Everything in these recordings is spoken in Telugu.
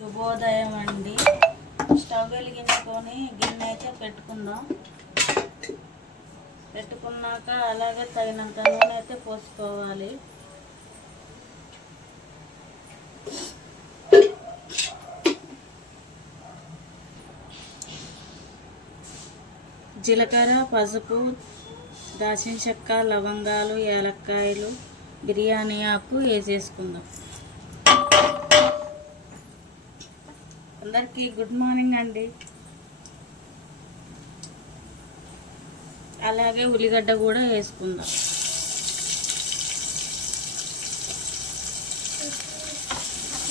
శుభోదయం అండి. స్టవ్ వెలిగించుకొని గిన్నె అయితే పెట్టుకున్నాక అలాగే తగినంత నూనె అయితే పోసుకోవాలి. జీలకర్ర, పసుపు, దాల్చిన చెక్క, లవంగాలు, యాలక్కాయలు, బిర్యానీ ఆకు వేసేసుకుందాం. అందరికీ గుడ్ మార్నింగ్ అండి. అలాగే ఉల్లిగడ్డ కూడా వేసుకుందాం.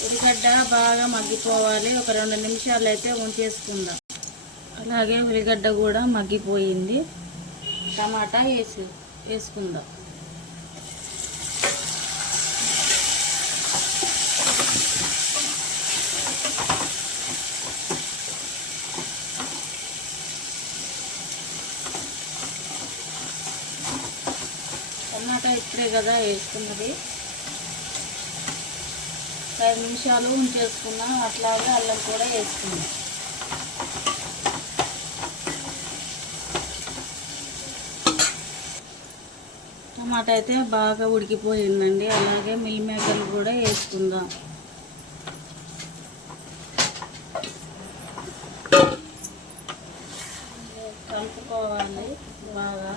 ఉల్లిగడ్డ బాగా మగ్గిపోవాలి. ఒక 2 నిమిషాలు అయితే ఉంచేసుకుందాం. అలాగే ఉల్లిగడ్డ కూడా మగ్గిపోయింది. టమాటా వేసుకుందాం. టమాటా ఇప్పుడే కదా వేసుకున్నది. 5 నిమిషాలు ఉంచేసుకున్నాం. అట్లాగే అల్లం కూడా వేసుకున్నాం. టమాటా అయితే బాగా ఉడికిపోయిందండి. అలాగే మిల్ మేకర్లు కూడా వేసుకుందాం. కలుపుకోవాలి బాగా.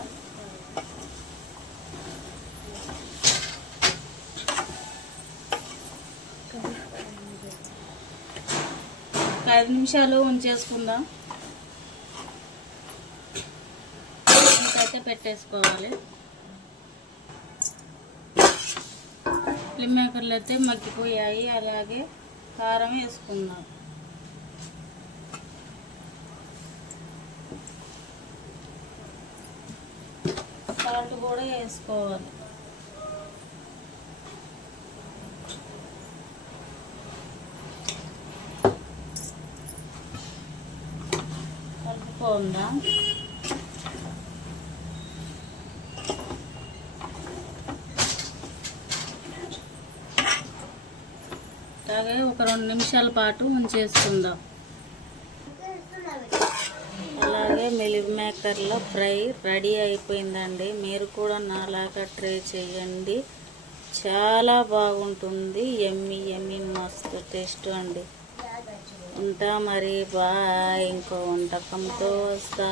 ఒక 5 నిమిషాలు ఉంచేసుకుందాం. ఇంకైతే పెట్టేసుకోవాలి. మేకర్లు అయితే మగ్గిపోయాయి. అలాగే కారం వేసుకుందాం. సాల్ట్ కూడా వేసుకోవాలి. కలుపుకుందాం. అలాగే ఒక 2 నిమిషాల పాటు ఉంచేసుకుందాం. అలాగే మిల్ మేకర్లో ఫ్రై రెడీ అయిపోయిందండి. మీరు కూడా నాలాగా ట్రై చేయండి. చాలా బాగుంటుంది. ఎమ్మి ఎమ్మి మస్తు టేస్ట్ అండి. ఉంటా మరి. బాయ్. ఇంకో వంటకంతో వస్తా.